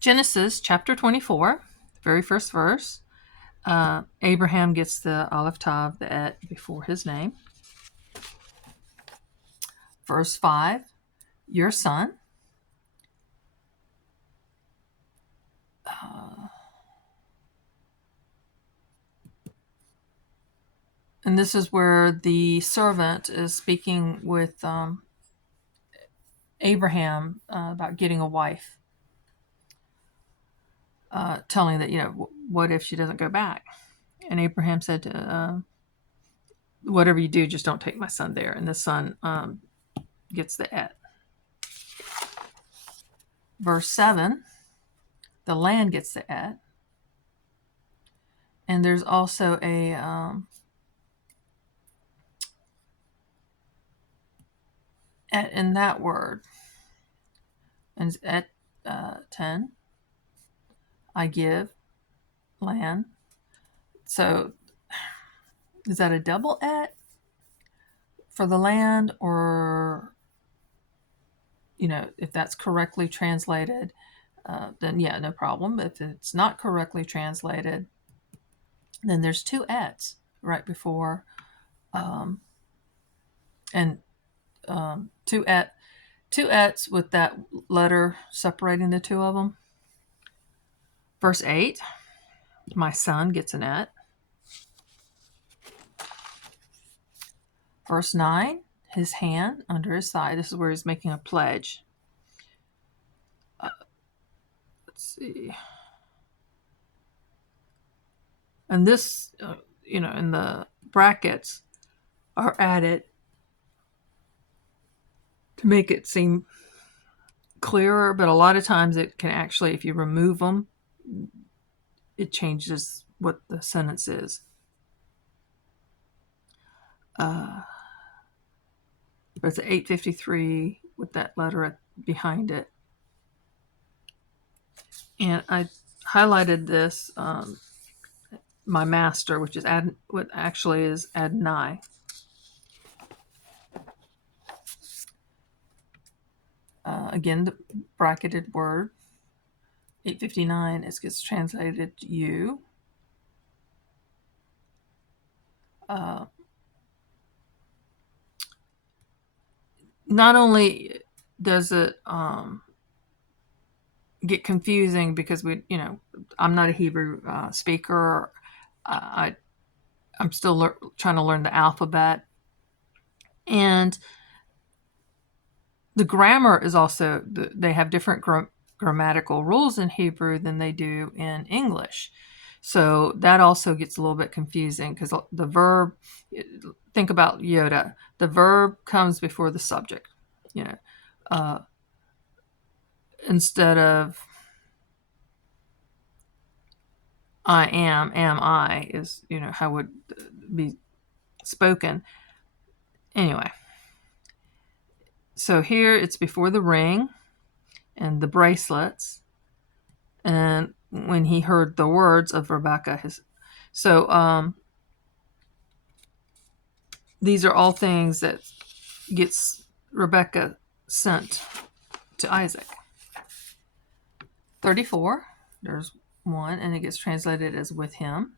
Genesis chapter 24, very first verse. Abraham gets the Aleph Tav, the Et, before his name. Verse 5, your son. And this is where the servant is speaking with Abraham about getting a wife, telling that, what if she doesn't go back? And Abraham said, whatever you do, just don't take my son there. And the son gets the Et. Verse 7, the land gets the Et. And there's also a Et in that word. And it's Et 10. I give land. So is that a double Et for the land? Or, if that's correctly translated, then yeah, no problem. If it's not correctly translated, then there's two Ets right before, and two Ets with that letter separating the two of them. Verse 8, my son gets an Et. Verse 9, his hand under his thigh. This is where he's making a pledge. Let's see. And this, in the brackets are added to make it seem clearer, but a lot of times it can actually, if you remove them, it changes what the sentence is. But it's 853 with that letter behind it. And I highlighted this, my master, which is what actually is Adonai. Again, the bracketed word. 859, it gets translated you. Not only does it get confusing because I'm not a Hebrew speaker. I'm still trying to learn the alphabet. And the grammar is also, they have different grammatical rules in Hebrew than they do in English. So that also gets a little bit confusing because the verb, think about Yoda, the verb comes before the subject, instead of I am I is, how would be spoken. Anyway, so here it's before the ring and the bracelets, and when he heard the words of Rebecca, these are all things that gets Rebecca sent to Isaac. 34, there's one, and it gets translated as with him.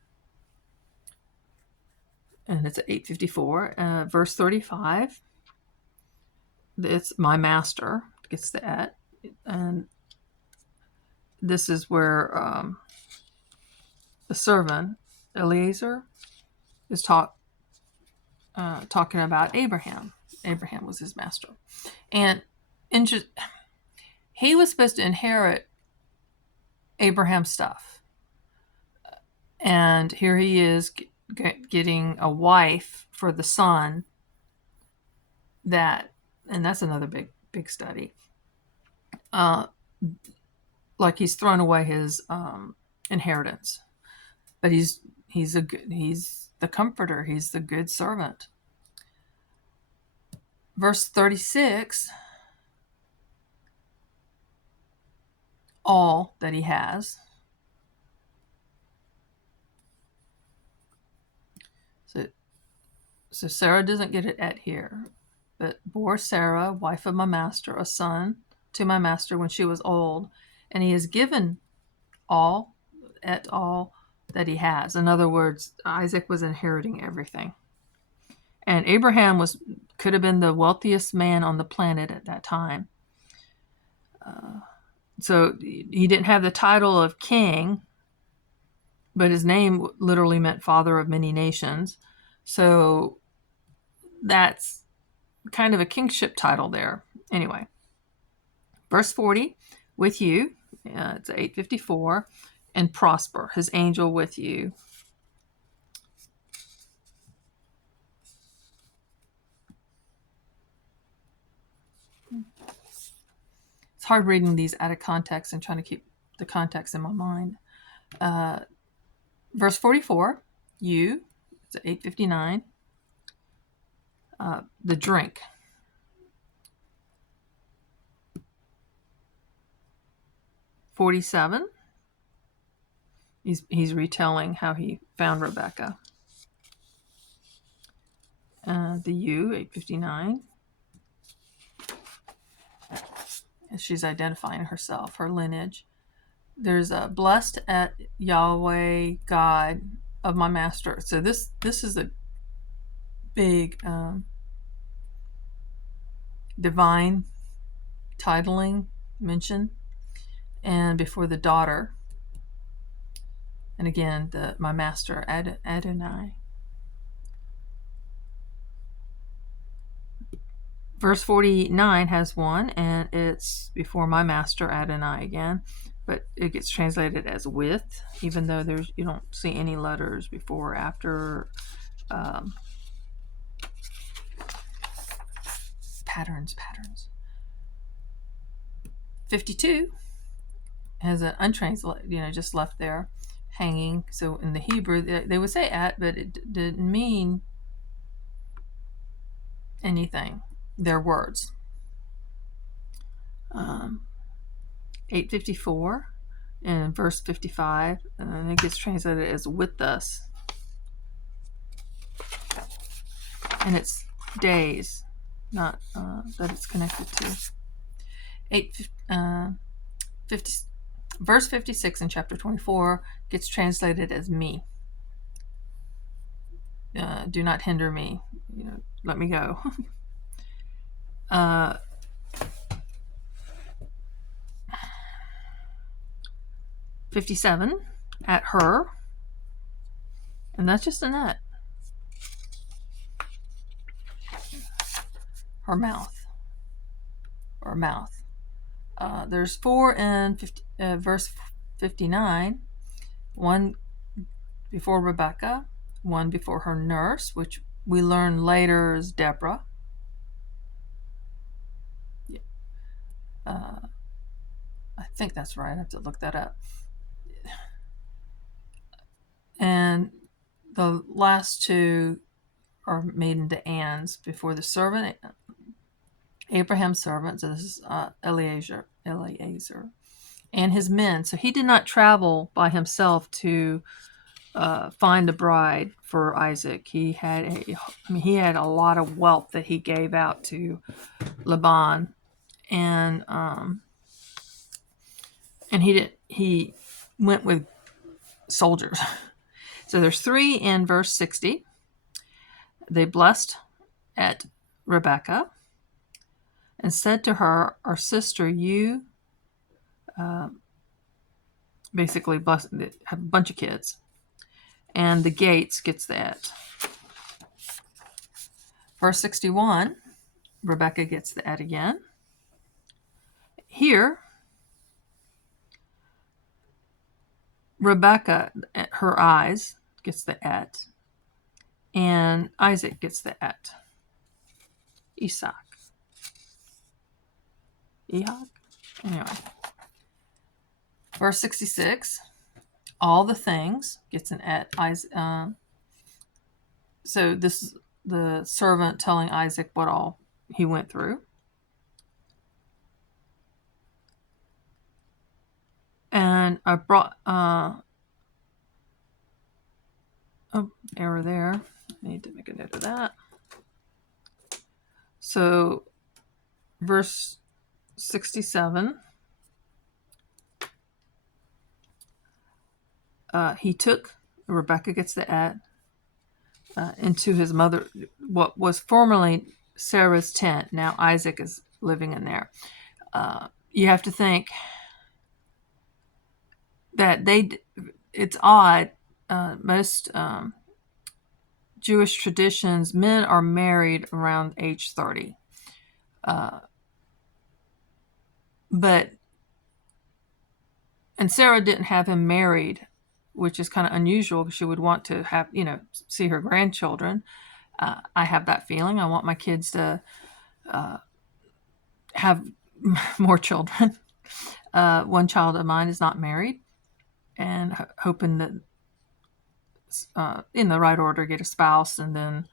And it's at 854. Verse 35, it's my master, gets the Et. And this is where the servant, Eliezer, is talking about Abraham. Abraham was his master. And he was supposed to inherit Abraham's stuff. And here he is getting a wife for the son and that's another big study. Like he's thrown away his inheritance. But he's the comforter. He's the good servant. Verse 36, all that he has. So Sarah doesn't get it at here, but bore Sarah, wife of my master, a son to my master when she was old, and he has given all that he has. In other words, Isaac was inheriting everything. And Abraham could have been the wealthiest man on the planet at that time. So he didn't have the title of king, but his name literally meant father of many nations. So that's kind of a kingship title there. Anyway, verse 40, with you, it's 854, and prosper, his angel with you. It's hard reading these out of context and trying to keep the context in my mind. Verse 44, you, it's 859, the drink. $47, he's retelling how he found Rebecca. The U, 859, she's identifying herself, her lineage. There's a blessed at Yahweh God of my master. So this is a big divine titling mention, and before the daughter, and again my master Adonai. Verse 49 has one, and it's before my master Adonai again, but it gets translated as with, even though you don't see any letters before or after. Patterns. 52 has an untranslated, just left there, hanging. So in the Hebrew, they would say at, but it didn't mean anything. They're words. 854 and verse 55, and it gets translated as with us. And it's days, not that it's connected to. Verse 56 in chapter 24 gets translated as me. Do not hinder me. Let me go. 57, at her. And that's just an at. Her mouth. Or mouth. There's 4 in verse 59. One before Rebecca. One before her nurse, which we learn later is Deborah. I think that's right. I have to look that up. And the last two are made into ands before the servant, Abraham's servant. So this is Eliezer, and his men. So he did not travel by himself to find a bride for Isaac. He had a lot of wealth that he gave out to Laban, and he went with soldiers. So there's 3 in verse 60. They blessed at Rebekah and said to her, our sister, you basically blessed, have a bunch of kids. And the gates gets that. Verse 61, Rebekah gets the at again. Here, Rebekah, her eyes, gets the at, and Isaac gets the at. Isaac. Anyway. Verse 66, all the things gets an at. So this is the servant telling Isaac what all he went through. And I brought error there. I need to make a note of that. So verse 67, he took, Rebecca gets the et, into his mother, what was formerly Sarah's tent. Now Isaac is living in there. You have to think that it's odd. Most Jewish traditions, men are married around age 30. And Sarah didn't have him married, which is kind of unusual because she would want to have, see her grandchildren. I have that feeling. I want my kids to have more children. One child of mine is not married, and hoping that in the right order get a spouse and then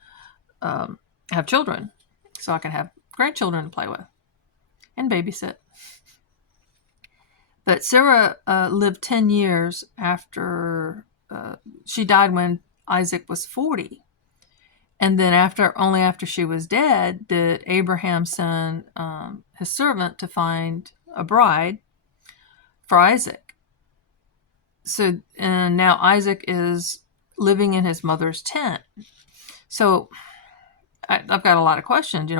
have children so I can have grandchildren to play with and babysit. But Sarah lived 10 years after she died when Isaac was 40. And then only after she was dead did Abraham send his servant to find a bride for Isaac. So, and now Isaac is living in his mother's tent. So I've got a lot of questions.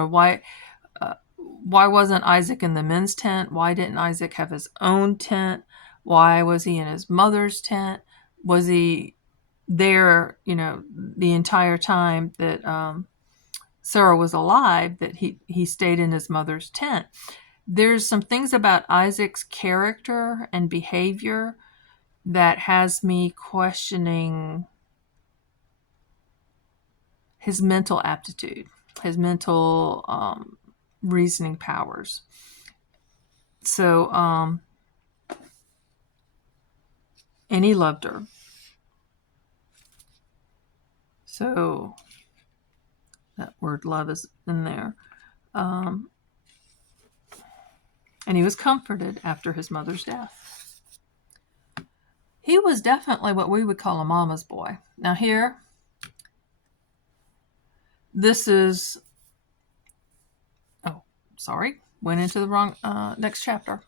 Why wasn't Isaac in the men's tent? Why didn't Isaac have his own tent? Why was he in his mother's tent? Was he there, the entire time that Sarah was alive, that he stayed in his mother's tent? There's some things about Isaac's character and behavior that has me questioning his mental aptitude, his mental reasoning powers. So, and he loved her. So that word love is in there. And he was comforted after his mother's death. He was definitely what we would call a mama's boy. Now here, this is, went into the wrong, next chapter.